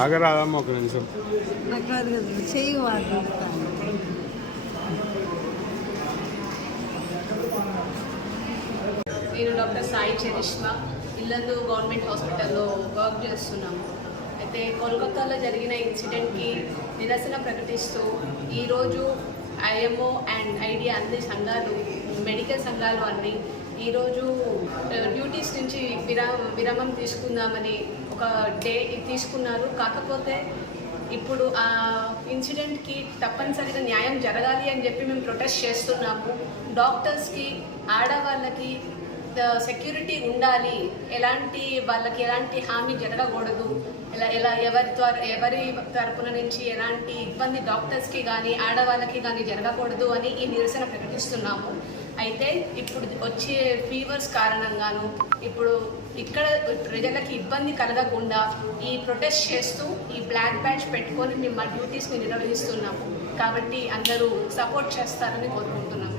ఆగరాదమ్మా ఒక నిమిషం. చెయ్యి నేను డాక్టర్ సాయి చరిష్మా ఇల్లందు గవర్నమెంట్ హాస్పిటల్లో వర్క్ చేస్తున్నాము. అయితే కోల్కతాలో జరిగిన ఇన్సిడెంట్కి నిరసన ప్రకటిస్తూ ఈరోజు ఐఎంఓ అండ్ ఐడియా అన్ని సంఘాలు, మెడికల్ సంఘాలు అన్నీ ఈరోజు డ్యూటీస్ నుంచి విరామం తీసుకుందామని ఒక డే తీసుకున్నారు. కాకపోతే ఇప్పుడు ఆ ఇన్సిడెంట్కి తప్పనిసరిగా న్యాయం జరగాలి అని చెప్పి మేము ప్రొటెస్ట్ చేస్తున్నాము. డాక్టర్స్కి, ఆడవాళ్ళకి సెక్యూరిటీ ఉండాలి, వాళ్ళకి ఎలాంటి హామీ జరగకూడదు, ఎవరి తరపున నుంచి ఎలాంటి ఇబ్బంది డాక్టర్స్కి కానీ ఆడవాళ్ళకి కానీ జరగకూడదు అని ఈ నిరసన ప్రకటిస్తున్నాము. అయితే ఇప్పుడు వచ్చే ఫీవర్స్ కారణంగాను ఇప్పుడు ఇక్కడ ప్రజలకి ఇబ్బంది కలగకుండా ఈ ప్రొటెస్ట్ చేస్తూ ఈ బ్లాక్ బ్యాడ్జ్ పెట్టుకొని మేము మా డ్యూటీస్ని నిర్వహిస్తున్నాము. కాబట్టి అందరూ సపోర్ట్ చేస్తారని కోరుకుంటున్నాము.